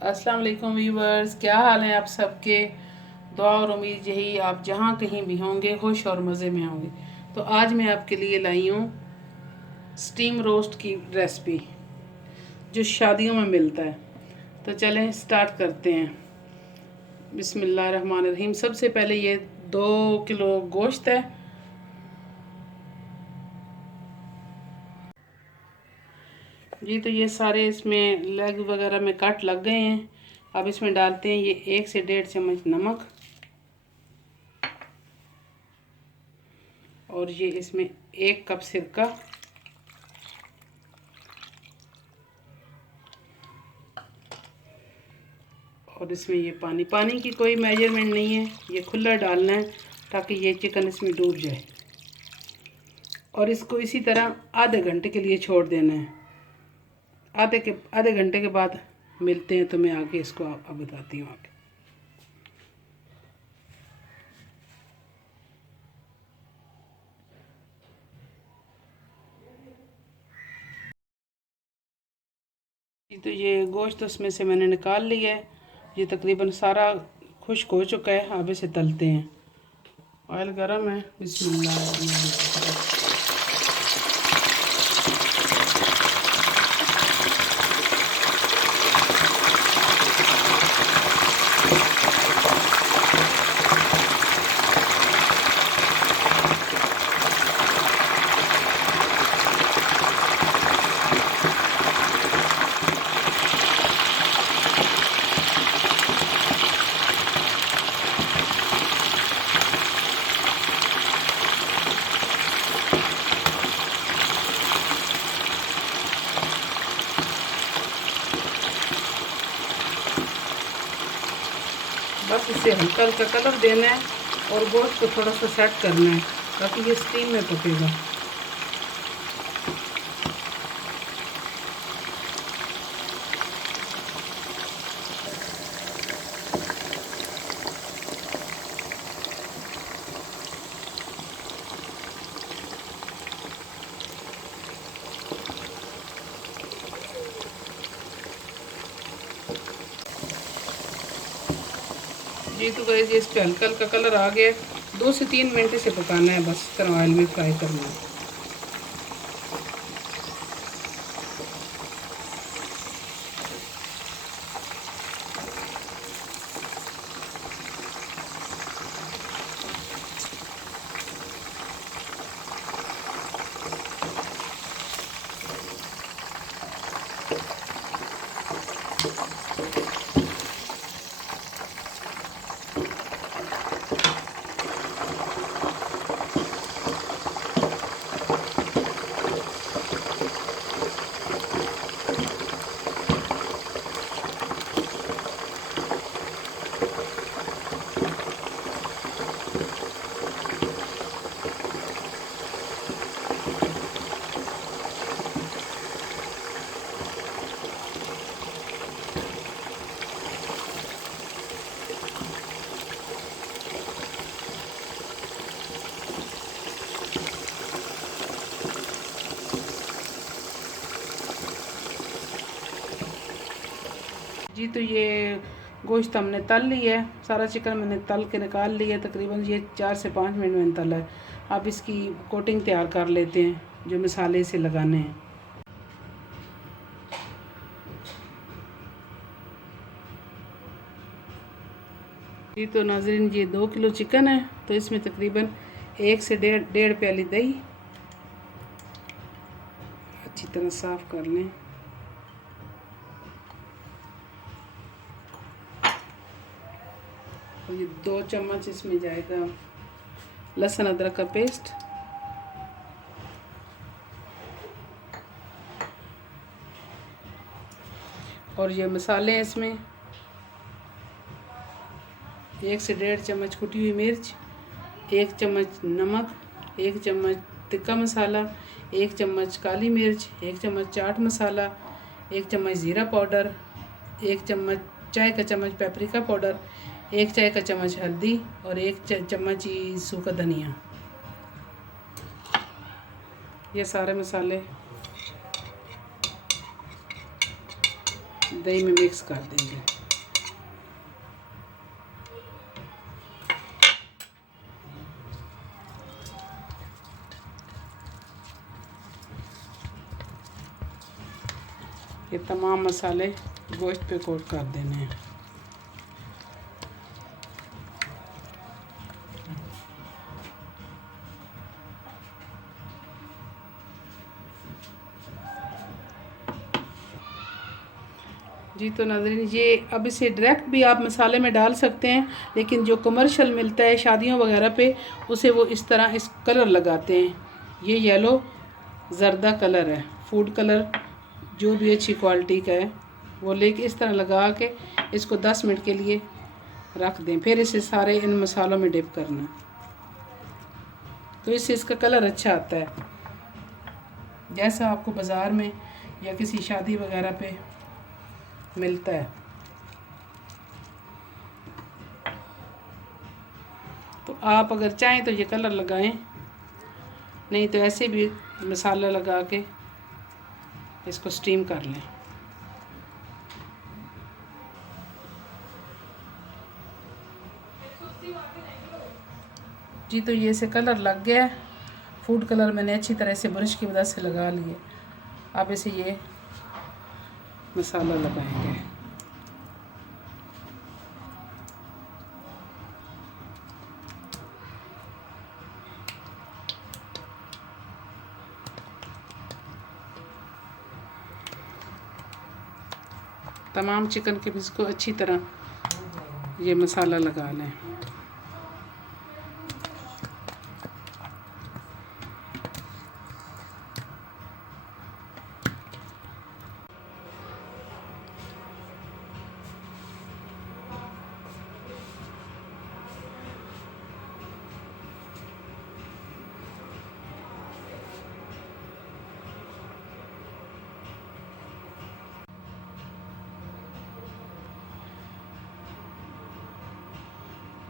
अस्सलाम वालेकुम व्यूवर्स, क्या हाल है आप सबके। दुआ और उम्मीद यही आप जहाँ कहीं भी होंगे खुश और मज़े में होंगे। तो आज मैं आपके लिए लाई हूँ स्टीम रोस्ट की रेसिपी जो शादियों में मिलता है। तो चलें स्टार्ट करते हैं। बिस्मिल्लाहिर्रहमानिर्रहीम। सबसे पहले ये 2 किलो गोश्त है। जी तो ये सारे इसमें लेग वगैरह में कट लग गए हैं। अब इसमें डालते हैं ये 1 से 1.5 चम्मच नमक, और ये इसमें 1 कप सिरका, और इसमें ये पानी की कोई मेजरमेंट नहीं है, ये खुला डालना है ताकि ये चिकन इसमें डूब जाए। और इसको इसी तरह आधे घंटे के लिए छोड़ देना है। आधे घंटे के बाद मिलते हैं, तो मैं आगे इसको आप बताती हूँ आगे। तो ये गोश्त उसमें से मैंने निकाल लिया है। ये तकरीबन सारा खुश्क हो चुका है। अब इसे तलते हैं। ऑयल गरम है। बिस्मिल्लाह। बस इसे हल्का हल्का कलर देना है और गोश्त को थोड़ा सा सेट करना है ताकि ये स्टीम में पकेगा। जी तो गाइस ये इस पे हल्का हल्का कलर आ गया। 2 से 3 मिनट इसे पकाना है, बस इस तरह ऑयल में फ्राई करना है। जी तो ये गोश्त हमने तल लिया है। सारा चिकन मैंने तल के निकाल लिया है। तकरीबन ये 4 से 5 मिनट मैंने तला है। अब इसकी कोटिंग तैयार कर लेते हैं जो मसाले इसे लगाने हैं। जी तो नाज़रीन ये 2 किलो चिकन है, तो इसमें तकरीबन 1 से 1.5 प्याली दही अच्छी तरह साफ़ कर लें। और ये 2 चम्मच इसमें जाएगा लहसुन अदरक का पेस्ट, और ये मसाले हैं इसमें 1 से 1.5 चम्मच कुटी हुई मिर्च, 1 चम्मच नमक, 1 चम्मच तिक्का मसाला, 1 चम्मच काली मिर्च, 1 चम्मच चाट मसाला, 1 चम्मच ज़ीरा पाउडर, 1 चाय का चम्मच पेपरिका पाउडर, 1 चाय का चम्मच हल्दी, और 1 चम्मच ही सूखा धनिया। ये सारे मसाले दही में मिक्स कर देंगे। ये तमाम मसाले गोश्त पे कोट कर देने हैं। जी तो नाज़रीन, ये अब इसे डायरेक्ट भी आप मसाले में डाल सकते हैं, लेकिन जो कमर्शियल मिलता है शादियों वगैरह पे, उसे वो इस तरह इस कलर लगाते हैं। ये येलो ज़र्दा कलर है, फूड कलर जो भी अच्छी क्वालिटी का है वो लेके इस तरह लगा के इसको 10 मिनट के लिए रख दें। फिर इसे सारे इन मसालों में डिप करना, तो इससे इसका कलर अच्छा आता है, जैसा आपको बाज़ार में या किसी शादी वगैरह पे मिलता है। तो आप अगर चाहें तो ये कलर लगाएं, नहीं तो ऐसे भी मसाला लगा के इसको स्टीम कर लें। जी तो ये से कलर लग गया है। फूड कलर मैंने अच्छी तरह से ब्रश की मदद से लगा लिए। अब इसे ये मसाला लगाएंगे। तमाम चिकन के पीस को अच्छी तरह ये मसाला लगा लें।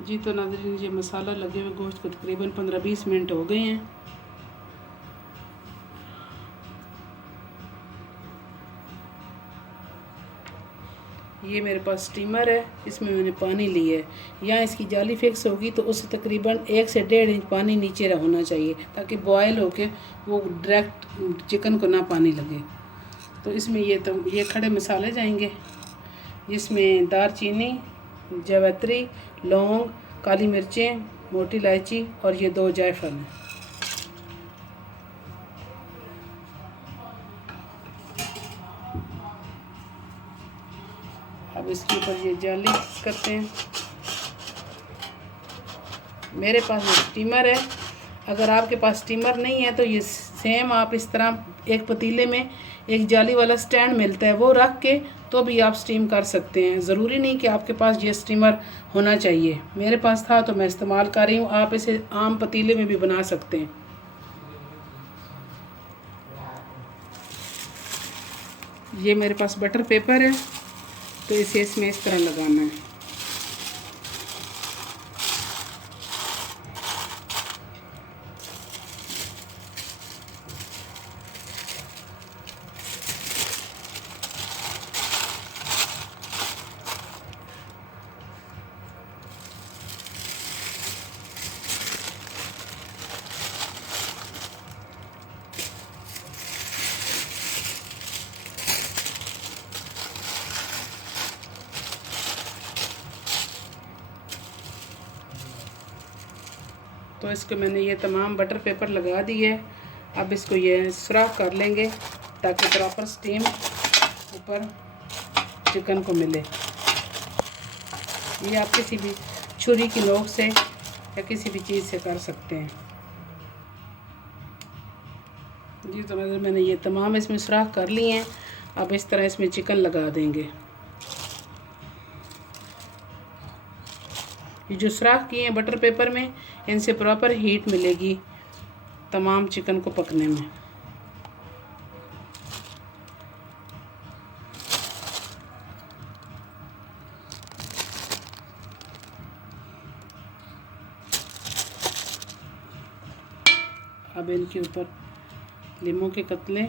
जी तो नाज़रीन, ये मसाला लगे हुए गोश्त को तकरीबन 15-20 मिनट हो गए हैं। ये मेरे पास स्टीमर है, इसमें मैंने पानी लिया है। यहाँ इसकी जाली फिक्स होगी तो उससे तकरीबन 1 से 1.5 इंच पानी नीचे होना चाहिए, ताकि बॉयल होके वो डायरेक्ट चिकन को ना पानी लगे। तो इसमें ये खड़े मसाले जाएंगे, जिसमें दालचीनी, जावित्री, लौंग, काली मिर्चें, मोटी इलायची और ये 2 जायफल हैं। अब इसके ऊपर ये जाली करते हैं। मेरे पास स्टीमर है, अगर आपके पास स्टीमर नहीं है तो ये सेम आप इस तरह एक पतीले में एक जाली वाला स्टैंड मिलता है, वो रख के तो भी आप स्टीम कर सकते हैं। ज़रूरी नहीं कि आपके पास ये स्टीमर होना चाहिए। मेरे पास था तो मैं इस्तेमाल कर रही हूँ। आप इसे आम पतीले में भी बना सकते हैं। ये मेरे पास बटर पेपर है, तो इसे इसमें इस तरह लगाना है। तो इसको मैंने ये तमाम बटर पेपर लगा दिए। अब इसको ये सुराख कर लेंगे ताकि प्रॉपर स्टीम ऊपर चिकन को मिले। ये आप किसी भी छुरी की नोक से या किसी भी चीज़ से कर सकते हैं। जी तो मैंने ये तमाम इसमें सुराख कर लिए हैं। अब इस तरह इसमें चिकन लगा देंगे। ये जो सुराख किए हैं बटर पेपर में, इनसे प्रॉपर हीट मिलेगी तमाम चिकन को पकने में। अब इनके ऊपर लीमू के कतले